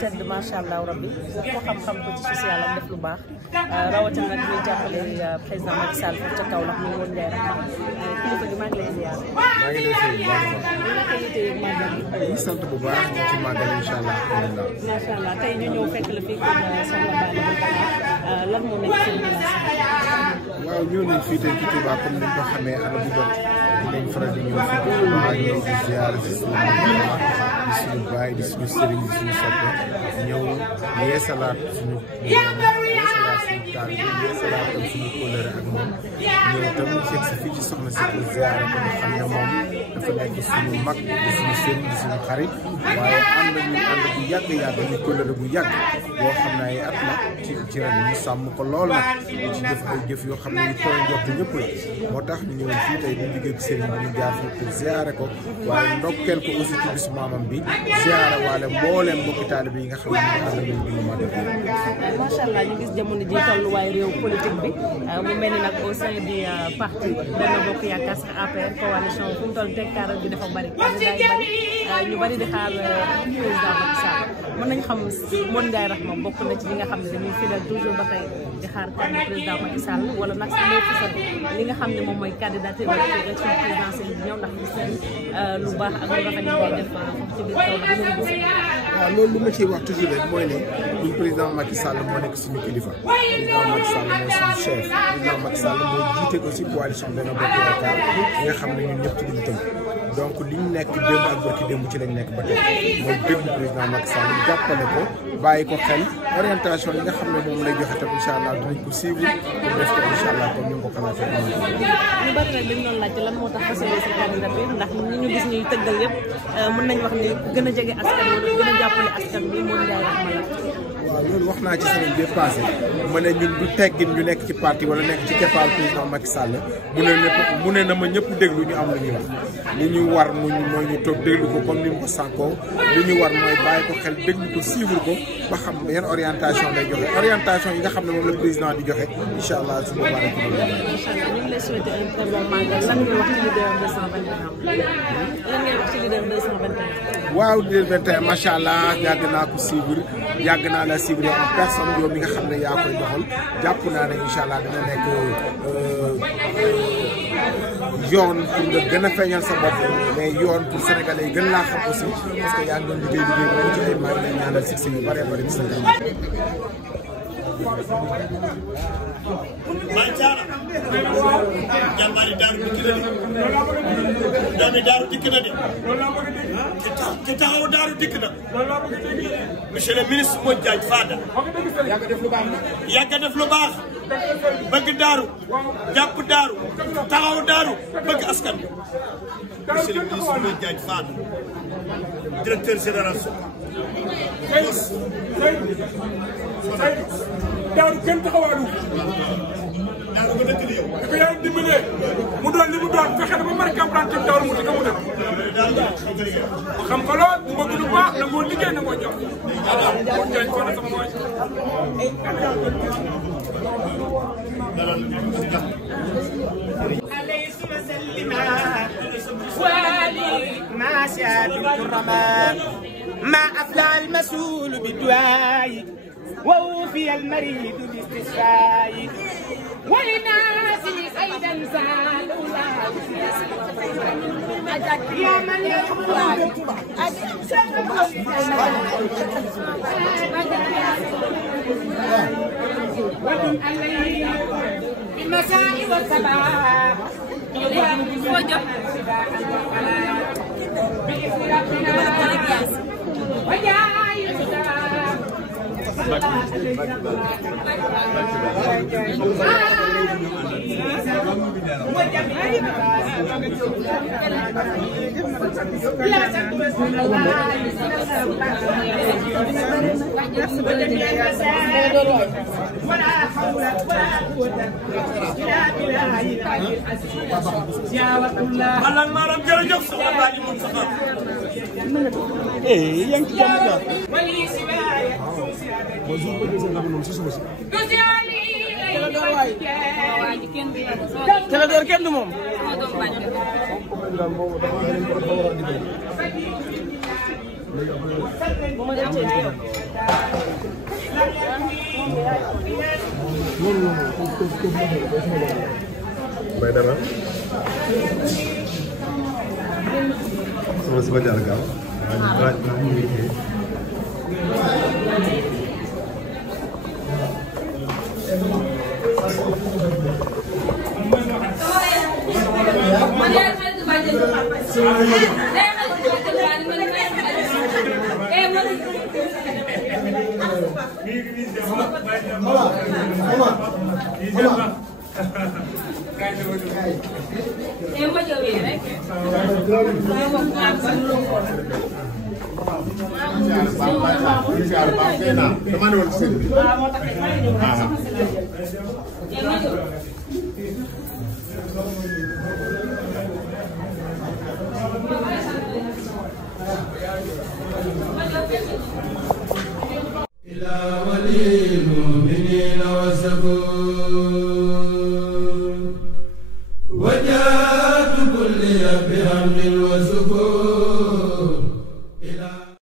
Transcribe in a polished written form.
tedd macha allah rabbi ko xam-xam ko ci social am def lu baax rawatina nag ñuy jàppale président Macky Sall foofu ca Kaolack mi woon leer kilifa gi maa ngi lay ziar. maa ngi lay fay bu sant bu baax ñu ci màggal incha allah. macha allah tey ñu ñëw fekk la fii kon soxna Bally Mountakha lan moo nekk seen waaw ñëw nañ fii tey ci Touba comme ni ñu ko xamee at bu jot dinañ faral di ñëw fii ci Touba ñëw di ziar si suñu baay di suñu sëriñ di suñu soppe ñëw yeesalaat suñu taal bi yeesalaat tam suñu kóllëre ak moom ñëw tam fekk si fii ci soxna si pour ziar ko nga xam ne moom dafa nekk suñu mag di suñu sëriñ di suñu xarit waaye ànd bu yàgg ñu kóllëre bu yàgg yoo xam ne ay at la ci ren ñu sàmm ko lool nag ñu ci def ay jëf yoo xam ne ñu koy njort ñëpp la moo tax ñu ñëwoon fii tey dañu liggéey ak sëriñ bi ñu jaar fii pour ziare ko waaye ndokkeel ko aussi ci bis maamam bi ziare waale mbooleem mbokki taalibe yi nga xam ne ñu ànd nañ bi ñu mën a def. macha allah ñu gis jamono ji tolluwaay réew politique bi mu mel ni nag au sein du parti Benno Bokk Yaakaar sax APR coalition fu mu toll tekkaaral bi dafa bari candidat yu bari ñu bari di xaar président Macky Sall mën nañ xam Modou Ndiaye Rahma bokk na ci ñi nga xam ne dañuy fidèle toujours ba tey di xaar candidat président Macky Sall wala nag sa lépp sa li nga xam ne moom mooy candidature ak élection présidentielle bi ñëw ndax gis nañ lu baax ak lu rafet ngay def ci biir kaw la waaw loolu lu ma ciy wax toujours rek mooy ne ñun président Macky Sall moo nekk suñu kilifa président Macky Sall mooy suñu chef président Macky Sall moo jiite aussi coalition Benno Bokk Yaakaar bi nga xam ne ñun ñëpp ci liñ tënk donc li ñu nekk démb ak barki démb ci lañ nekk ba tey mooy déglu président Macky Sall jàppale ko bàyyi ko xel orientation yi nga xam ne moom lay joxe tam incha allah dinañ ko suivre pour def ko incha allah comme ni nga ko xalaatee. ñu bari rek dañu doon laajte lan moo tax fasalee sa candidature ndax ñi ñu gis ñuy tëggal yëpp mën nañ wax ni gën a jege askan wala gën a jàppale askan bi Modou Ndiaye Rahma la. waaw loolu wax naa ci semaine bi passé ma ne ñun du teggin ñu nekk ci parti wala nekk ci keppaaru président Macky Sall mu ne na ma ñëpp déglu ñu am lu ñuy wax li ñu war mooy ñu toog déglu ko comme ni mu ko sànkoo li ñu war mooy bàyyi ko xel déglu ko suivre ko ba xam yan orientation lay joxe orientation yi nga xam ne moom la président di joxe incha allah su boobaa rek. incha allah ñu ngi lay souhaiter un très bon magal lan ngay wax ci leader 221 lan ngay wax ci leader 221. waaw leader 21 macha allah yàgg naa ko suivre yàgg naa la suivre en personne yow mi nga xam ne yaa koy doxal jàpp naa ne incha allah dina nekk yoon pour nga gën a feeñal sa bopp mais yoon pour sénégalais yi gën laa xam aussi parce que yaa ngi doon liggéey boobu ci ay maa ngi lay ñaanal succès yu bëree bëri bis na jàmbaari daaru dikk na de doomi daaru dikk na de ki taxaw daaru dikk na monsieur le ministre Modou Diagne Fada yàgg def lu baax bëgg daaru jàpp daaru taxaw daaru bëgg askan bi monsieur le ministre Modou Diagne Fada directeur général daaru kenn taxawaalu daaru ba dëkk yow da ko yàlla dimbalee mu doon li mu doon fexe na ba mari campagne ci daaru mu dëkk mu dëkk xam ko lool mu bëgg lu baax nangoo liggéey nangoo jox moo jaay ko na sama mooy عليه وسلم والي ما ساد الكرماء ما أفلى المسؤول بالدعاء ووفي المريض بالاستشفاء ولناس أيضا زادوا يا من يحب ومن عليه بالمساء والصباح بإذن ربنا وجاهدنا ولا حول ولا قوة إلا بالله يا رب الله الله ما رب جرجف سوى الله yaa ngi ci jàmm daal. Télédor kenn du moom. Bay dara sama jarga raaj na ñu liggéey إلى ولي المؤمنين وسكون وجاءت كل بحمد